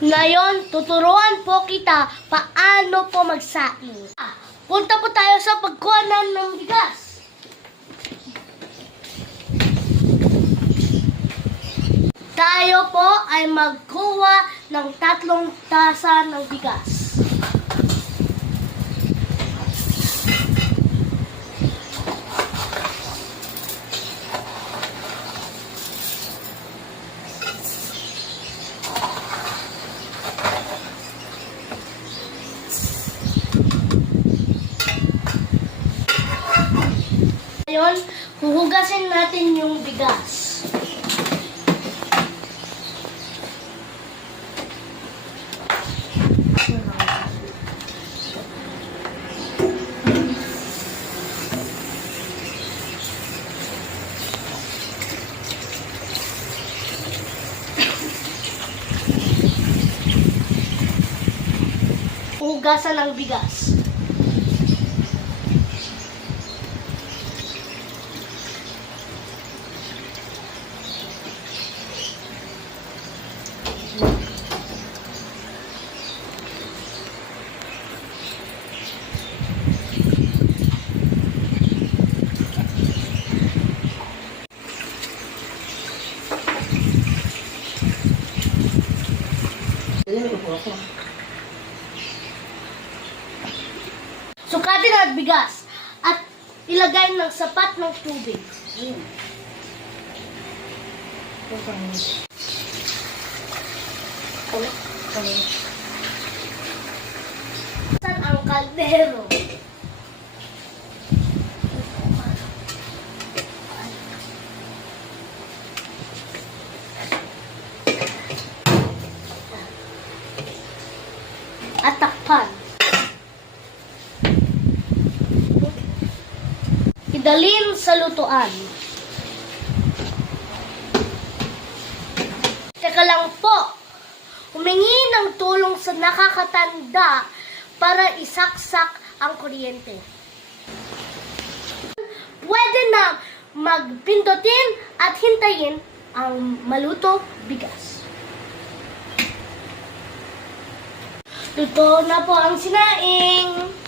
Ngayon, tuturuan po kita paano po magsaing. Punta po tayo sa pagkuha ng bigas. Tayo po ay magkuha ng 3 tasa ng bigas. Ngayon, huhugasin natin yung bigas. Hugasan ng bigas. Sukatin ang bigas at ilagay ng sapat ng tubig. Saan ang kaldero? At takpan. Idalhin sa lutuan. Teka lang po, humingi ng tulong sa nakakatanda para isaksak ang kuryente. Pwede na magpindutin at hintayin ang maluto bigas. Luto na po ang sinaing.